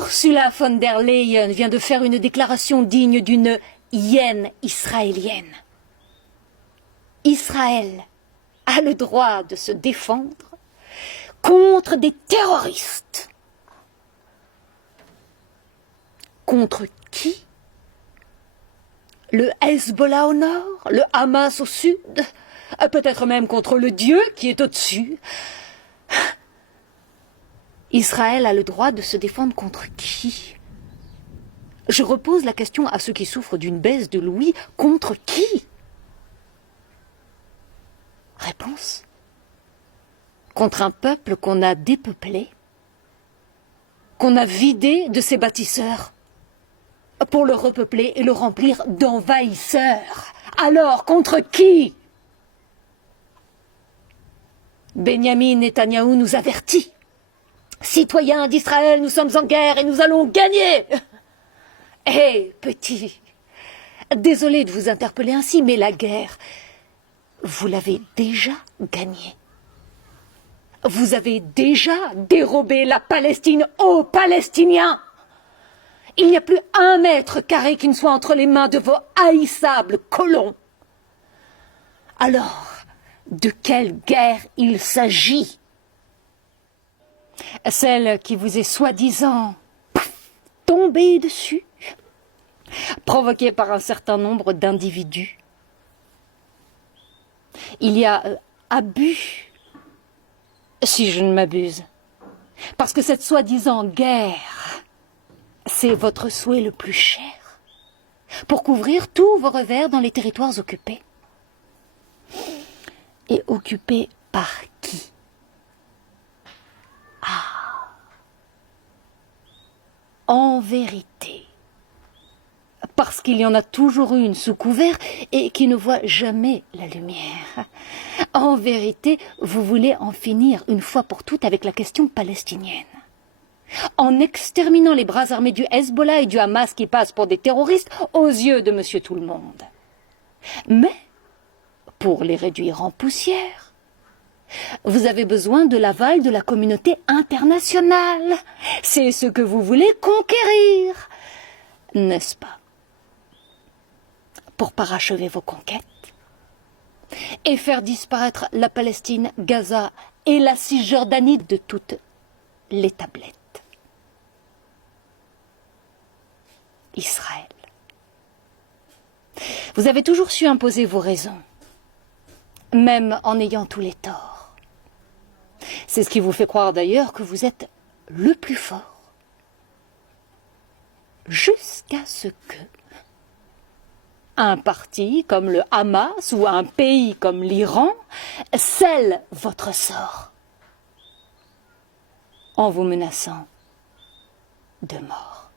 Ursula von der Leyen vient de faire une déclaration digne d'une hyène israélienne. Israël a le droit de se défendre contre des terroristes. Contre qui? Le Hezbollah au nord, le Hamas au sud, peut-être même contre le Dieu qui est au-dessus. Israël a le droit de se défendre contre qui? Je repose la question à ceux qui souffrent d'une baisse de l'ouïe. Contre qui? Réponse. Contre un peuple qu'on a dépeuplé, qu'on a vidé de ses bâtisseurs, pour le repeupler et le remplir d'envahisseurs. Alors, contre qui? Benyamin Netanyahou nous avertit. Citoyens d'Israël, nous sommes en guerre et nous allons gagner. Hé, petit, désolé de vous interpeller ainsi, mais la guerre, vous l'avez déjà gagnée. Vous avez déjà dérobé la Palestine aux Palestiniens. Il n'y a plus 1 mètre carré qui ne soit entre les mains de vos haïssables colons. Alors, de quelle guerre il s'agit? Celle qui vous est soi-disant tombée dessus, provoquée par un certain nombre d'individus. Il y a abus, si je ne m'abuse, parce que cette soi-disant guerre, c'est votre souhait le plus cher, pour couvrir tous vos revers dans les territoires occupés. Et occupés par qui? En vérité, parce qu'il y en a toujours une sous couvert et qui ne voit jamais la lumière. En vérité, vous voulez en finir une fois pour toutes avec la question palestinienne. En exterminant les bras armés du Hezbollah et du Hamas qui passent pour des terroristes aux yeux de Monsieur Tout-le-Monde. Mais, pour les réduire en poussière, vous avez besoin de l'aval de la communauté internationale. C'est ce que vous voulez conquérir, n'est-ce pas? Pour parachever vos conquêtes et faire disparaître la Palestine, Gaza et la Cisjordanie de toutes les tablettes. Israël. Vous avez toujours su imposer vos raisons, même en ayant tous les torts. C'est ce qui vous fait croire d'ailleurs que vous êtes le plus fort. Jusqu'à ce que un parti comme le Hamas ou un pays comme l'Iran scelle votre sort en vous menaçant de mort.